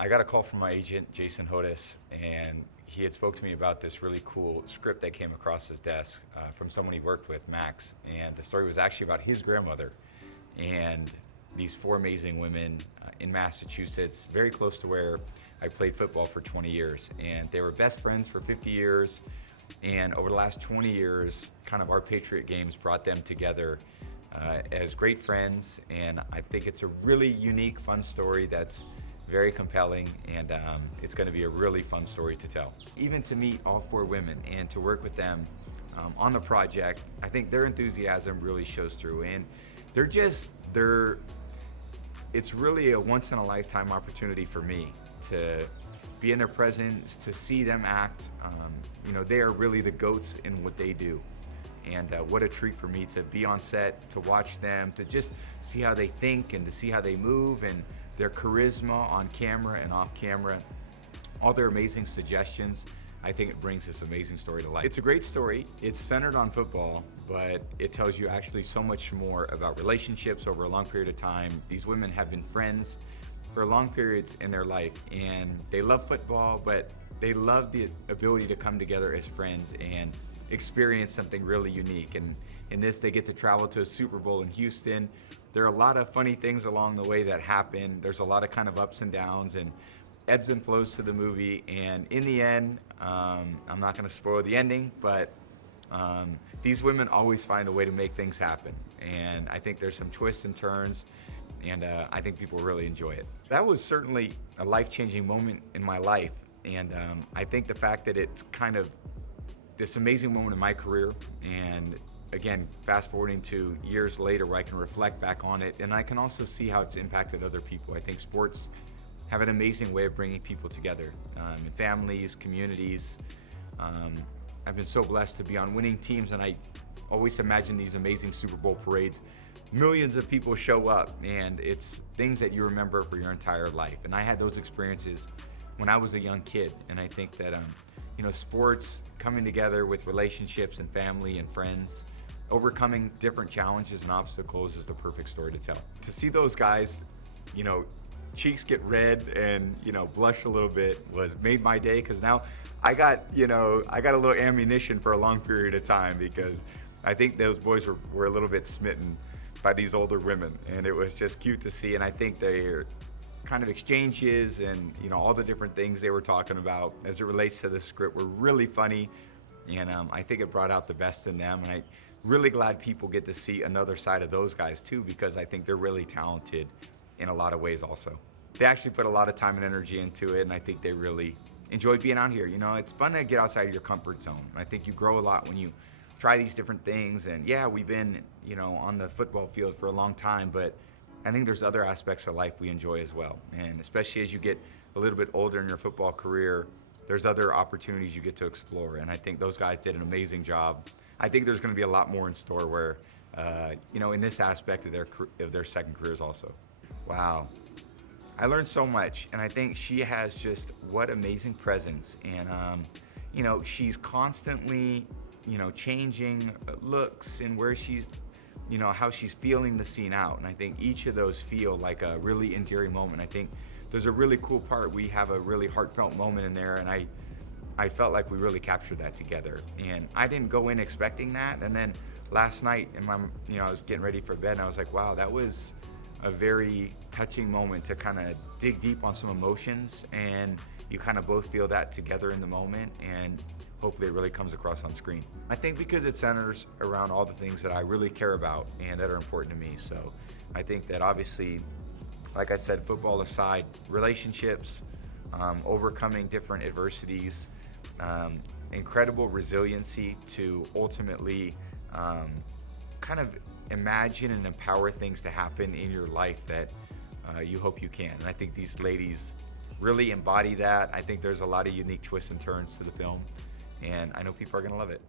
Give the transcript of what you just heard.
I got a call from my agent, Jason Hodes, and he had spoke to me about this really cool script that came across his desk from someone he worked with, Max. And the story was actually about his grandmother and these four amazing women in Massachusetts, very close to where I played football for 20 years. And they were best friends for 50 years. And over the last 20 years, kind of our Patriot games brought them together as great friends. And I think it's a really unique, fun story that's very compelling, and it's going to be a really fun story to tell. Even to meet all four women and to work with them on the project, I think their enthusiasm really shows through. And it's really a once in a lifetime opportunity for me to be in their presence, to see them act. They are really the GOATs in what they do. And what a treat for me to be on set, to watch them, to just see how they think and to see how they move, and their charisma on camera and off camera, all their amazing suggestions. I think it brings this amazing story to life. It's a great story. It's centered on football, but it tells you actually so much more about relationships over a long period of time. These women have been friends for long periods in their life, and they love football, but they love the ability to come together as friends and experience something really unique. And in this, they get to travel to a Super Bowl in Houston. There are a lot of funny things along the way that happen. There's a lot of kind of ups and downs and ebbs and flows to the movie. And in the end, I'm not gonna spoil the ending, but these women always find a way to make things happen. And I think there's some twists and turns, and I think people really enjoy it. That was certainly a life-changing moment in my life. And I think the fact that it's kind of this amazing moment in my career, and again, fast forwarding to years later where I can reflect back on it, and I can also see how it's impacted other people. I think sports have an amazing way of bringing people together, in families, communities. I've been so blessed to be on winning teams, and I always imagine these amazing Super Bowl parades. Millions of people show up, and it's things that you remember for your entire life. And I had those experiences when I was a young kid, and I think that sports coming together with relationships and family and friends, overcoming different challenges and obstacles is the perfect story to tell. To see those guys, cheeks get red and blush a little bit made my day, because now I got a little ammunition for a long period of time, because I think those boys were a little bit smitten by these older women, and it was just cute to see. And I think their kind of exchanges and all the different things they were talking about as it relates to the script were really funny, and I think it brought out the best in them. And I'm really glad people get to see another side of those guys too, because I think they're really talented in a lot of ways also. They actually put a lot of time and energy into it, and I think they really enjoy being out here. It's fun to get outside of your comfort zone. I think you grow a lot when you try these different things. And yeah, we've been on the football field for a long time, but I think there's other aspects of life we enjoy as well. And especially as you get a little bit older in your football career, there's other opportunities you get to explore. And I think those guys did an amazing job. I think there's going to be a lot more in store where, in this aspect of their second careers also. Wow. I learned so much, and I think she has just what amazing presence. And, she's constantly, changing looks and where she's, how she's feeling the scene out. And I think each of those feel like a really endearing moment. I think there's a really cool part. We have a really heartfelt moment in there, and I felt like we really captured that together. And I didn't go in expecting that. And then last night, I was getting ready for bed, and I was like, wow, that was a very touching moment to kind of dig deep on some emotions, and you kind of both feel that together in the moment, and hopefully it really comes across on screen. I think because it centers around all the things that I really care about and that are important to me. So I think that obviously, like I said, football aside, relationships, overcoming different adversities, incredible resiliency to ultimately kind of imagine and empower things to happen in your life that you hope you can. And I think these ladies really embody that. I think there's a lot of unique twists and turns to the film, and I know people are gonna love it.